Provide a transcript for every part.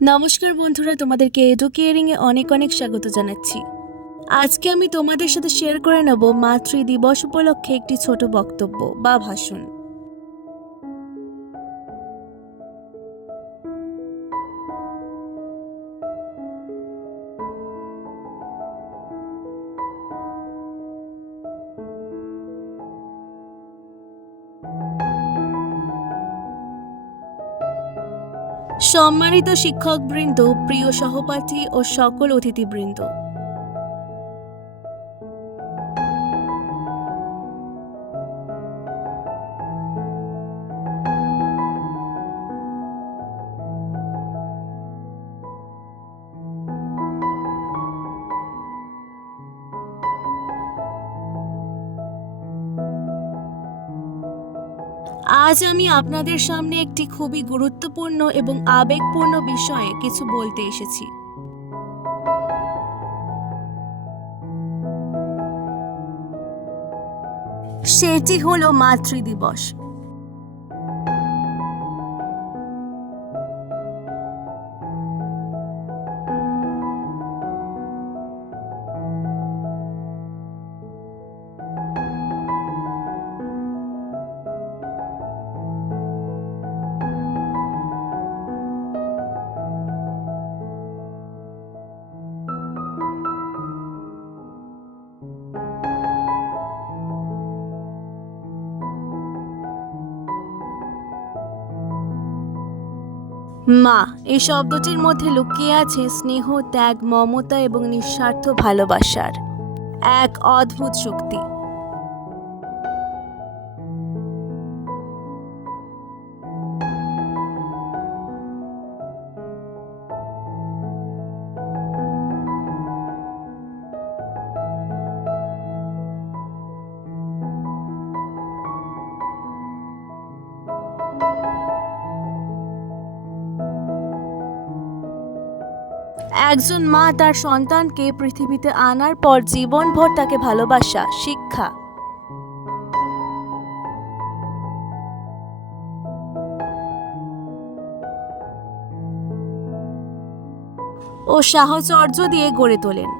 নমস্কার বন্ধুরা, তোমাদেরকে এডুকেয়ারিং এ অনেক অনেক স্বাগত জানাচ্ছি। আজকে আমি তোমাদের সাথে শেয়ার করে নেব মাতৃ দিবস উপলক্ষে একটি ছোট বক্তব্য বা ভাষণ। সম্মানিত শিক্ষকবৃন্দ, প্রিয় সহপাঠী ও সকল অতিথিবৃন্দ, আজ আমি আপনাদের সামনে একটি খুবই গুরুত্বপূর্ণ এবং আবেগপূর্ণ বিষয়ে কিছু বলতে এসেছি। সেটি হলো মাতৃ দিবস। মা এই শব্দটির মধ্যে লুকিয়ে আছে স্নেহ, ত্যাগ, মমতা এবং নিঃস্বার্থ ভালোবাসার এক অদ্ভুত শক্তি। একজন মা তার সন্তানকে পৃথিবীতে আনার পর জীবনভর তাকে ভালোবাসা, শিক্ষা ও সাহচর্য দিয়ে গড়ে তোলেন।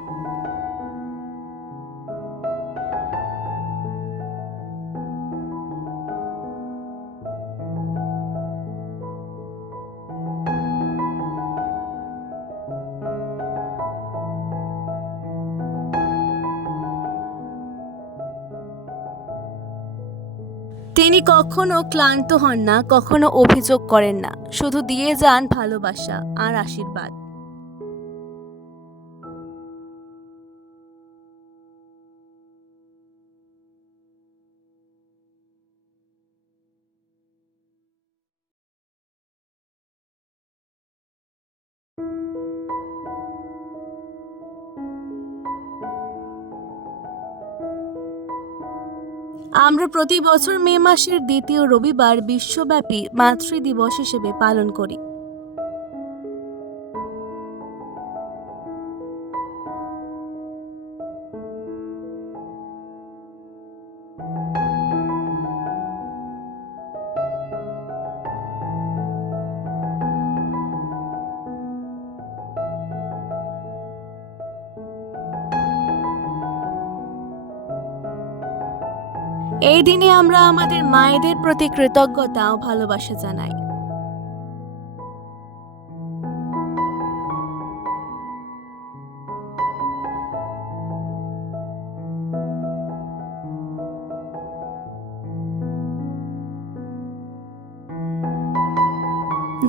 তিনি কখনো ক্লান্ত হন না, কখনো অভিযোগ করেন না, শুধু দিয়ে যান ভালোবাসা আর আশীর্বাদ। আমরা প্রতি বছর মে মাসের দ্বিতীয় রবিবার বিশ্বব্যাপী মাতৃ দিবস হিসেবে পালন করি। এই দিনে আমরা আমাদের মায়েদের প্রতি কৃতজ্ঞতা ও ভালোবাসা জানাই।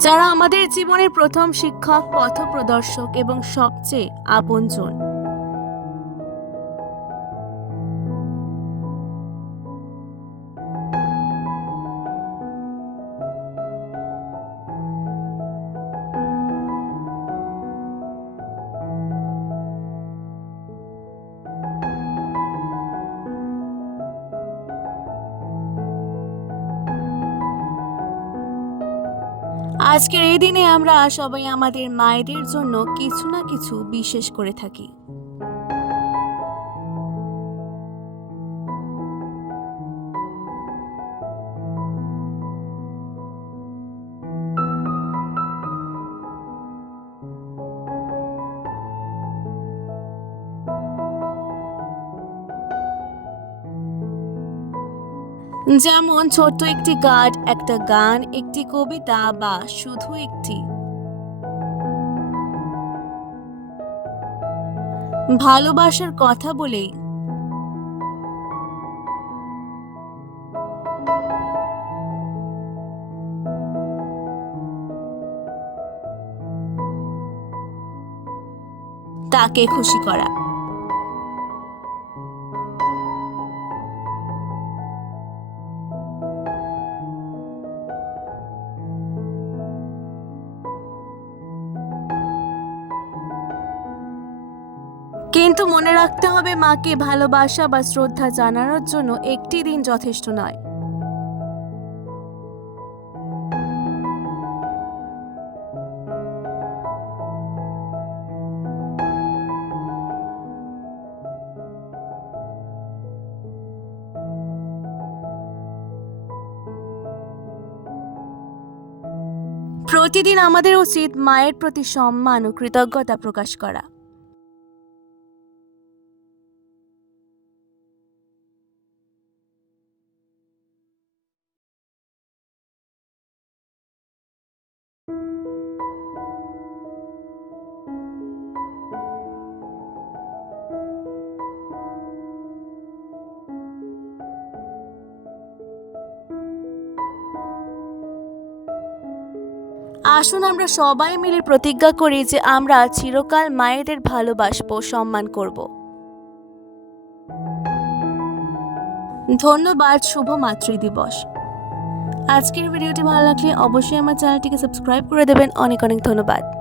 যারা আমাদের জীবনের প্রথম শিক্ষক, পথপ্রদর্শক এবং সবচেয়ে আপনজন। আজকের এই দিনে আমরা সবাই আমাদের মায়েদের জন্য কিছু না কিছু বিশেষ করে থাকি। যেমন ছোট্ট একটি কার্ড, একটা গান, একটি কবিতা বা শুধু একটি ভালোবাসার কথা বলেই তাকে খুশি করা। কিন্তু মনে রাখতে হবে, মাকে ভালোবাসা বা শ্রদ্ধা জানানোর জন্য একটি দিন যথেষ্ট নয়। প্রতিদিন আমাদের উচিত মায়ের প্রতি সম্মান ও কৃতজ্ঞতা প্রকাশ করা। আসুন আমরা সবাই মিলে প্রতিজ্ঞা করি যে আমরা চিরকাল মায়েদের ভালোবাসবো, সম্মান করব। ধন্যবাদ। শুভ মাতৃ দিবস। আজকের ভিডিওটি ভালো লাগলে অবশ্যই আমার চ্যানেলটিকে সাবস্ক্রাইব করে দেবেন। অনেক অনেক ধন্যবাদ।